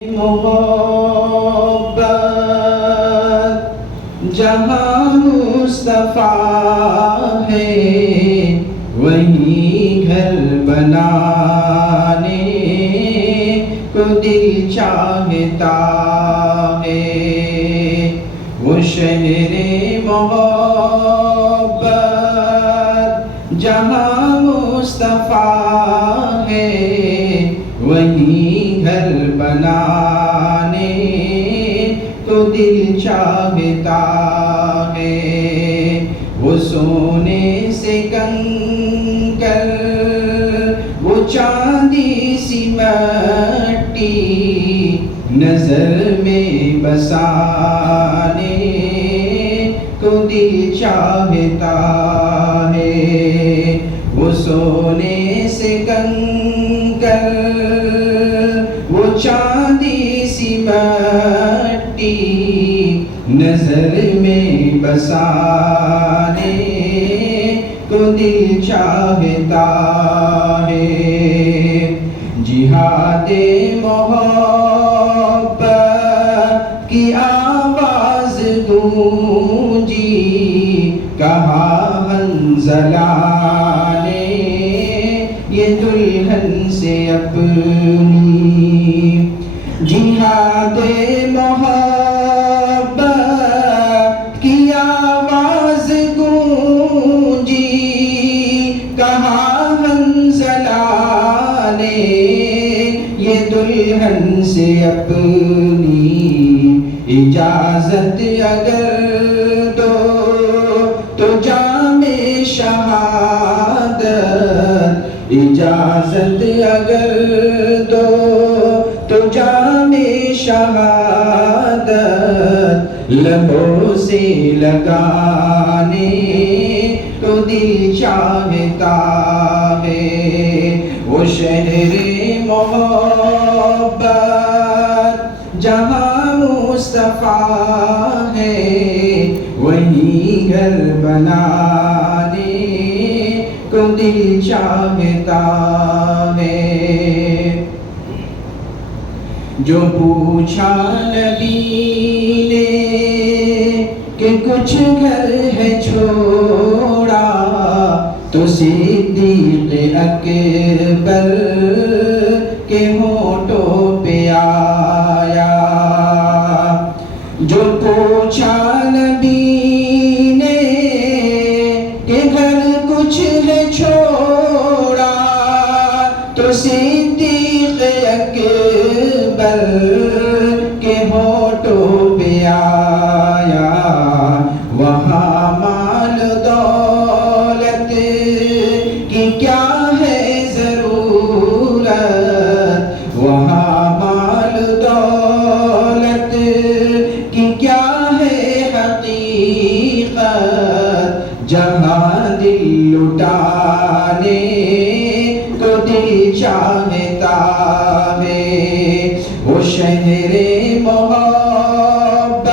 محبت جہاں مصطفیٰ ہے وہیں گھر بنانے کو دل چاہتا ہے۔ وہ شہر محبت جہاں مصطفیٰ ہے وہیں گھر بنانے کو دل چاہتا ہے۔ وہ سونے سے کنکر وہ چاندی سی مٹی نظر میں بسانے کو دل چاہتا ہے۔ وہ سونے سے کنکر وہ چاندی سی مٹی نظر میں بسانے کو دل چاہتا ہے۔ جہاد محبت کی آواز گونجی کہا حنظلہ نے یہ دلہن سے اپنی۔ جہاد محبت کی آواز گونجی کہا حنظلہ نے یہ دلہن سے اپنی۔ اجازت اگر دو تو جام شہادت، اجازت اگر دو تو جام شہادت لبوں سے لگانے کو دل چاہتا ہے۔ وہ شہر محبت جہاں مصطفیٰ ہے وہیں گھر بنانے کو دل چاہتا ہے۔ جو پوچھا نبی نے کہ کچھ گھر ہے چھوڑا تو صدیق اکبر کے ہونٹوں پہ آیا۔ جو پوچھا نبی نے کہ گھر کچھ ہے چھوڑا تو صدیق اکبر کے ہونٹوں پہ آیا۔ وہاں مال دولت کی کیا ہے ضرورت، وہاں مال دولت کی کیا ہے حقیقت، جہاں دل لٹانے کو دل چاہتا ہے۔ وہ شہر محبت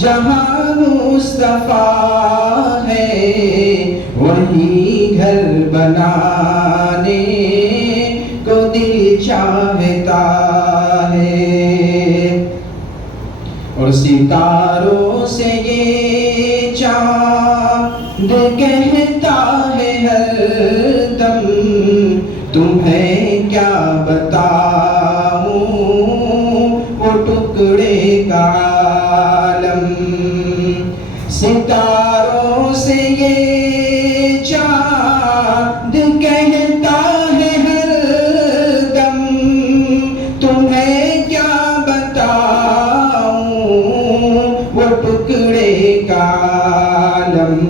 جہاں مصطفیٰ ہے وہیں گھر بنانے کو دل چاہتا ہے۔ اور ستاروں سے یہ چاند کہتا ہے ہر دم تمہیں کیا بتاؤں وہ ٹکڑے کا عالم۔ ستاروں سے یہ چاند کہتا ہے ہر دم تمہیں کیا بتاؤں وہ ٹکڑے کا عالم۔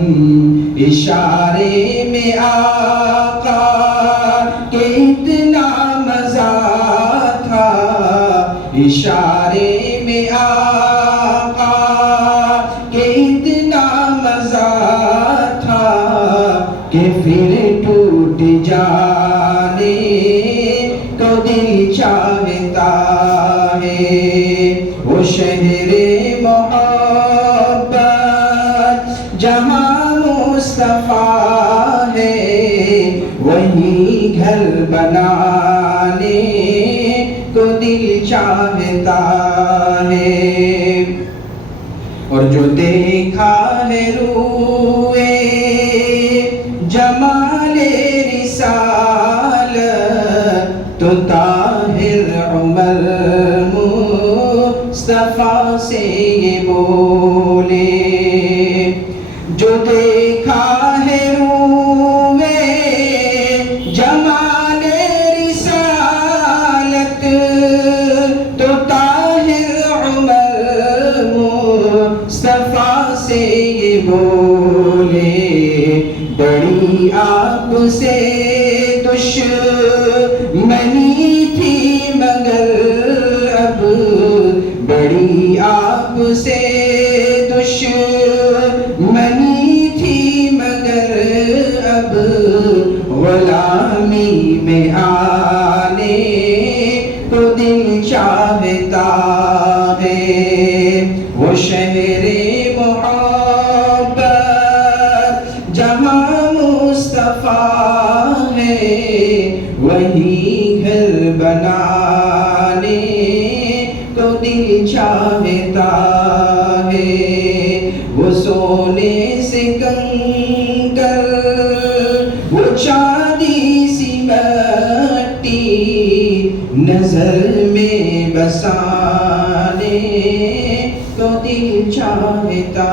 اشارے میں آقا کہ اتنا مزہ تھا، اشارے میں آقا کہ اتنا مزہ تھا کہ پھر ٹوٹ جانے کو دل چاہتا ہے۔ وہ شہر محبت جہاں مصطفیٰ ہے وہیں گھر بنانے کو دل چاہتا ہے، اور جو دیکھا ہے روئے جمال رسالت تو طاہر عمر مصطفیٰ سے یہ بولے، جو دیکھا ہے روئے جمال رسالت تو طاہر عمر مصطفیٰ سے یہ بولے، بڑی آپ سے دشمنی تھی مگر اب، بڑی آپ سے دشمنی تھی مگر اب غلامی میں آنے کو دل چاہتا ہے، وہ شہر محبت جہاں مصطفیٰ ہے، وہی گھر بنانے کو دل چاہتا ہے، وہ سونے سے کنکر وہ چاندی سی مٹی نظر میں بسانے کو دل چاہتا۔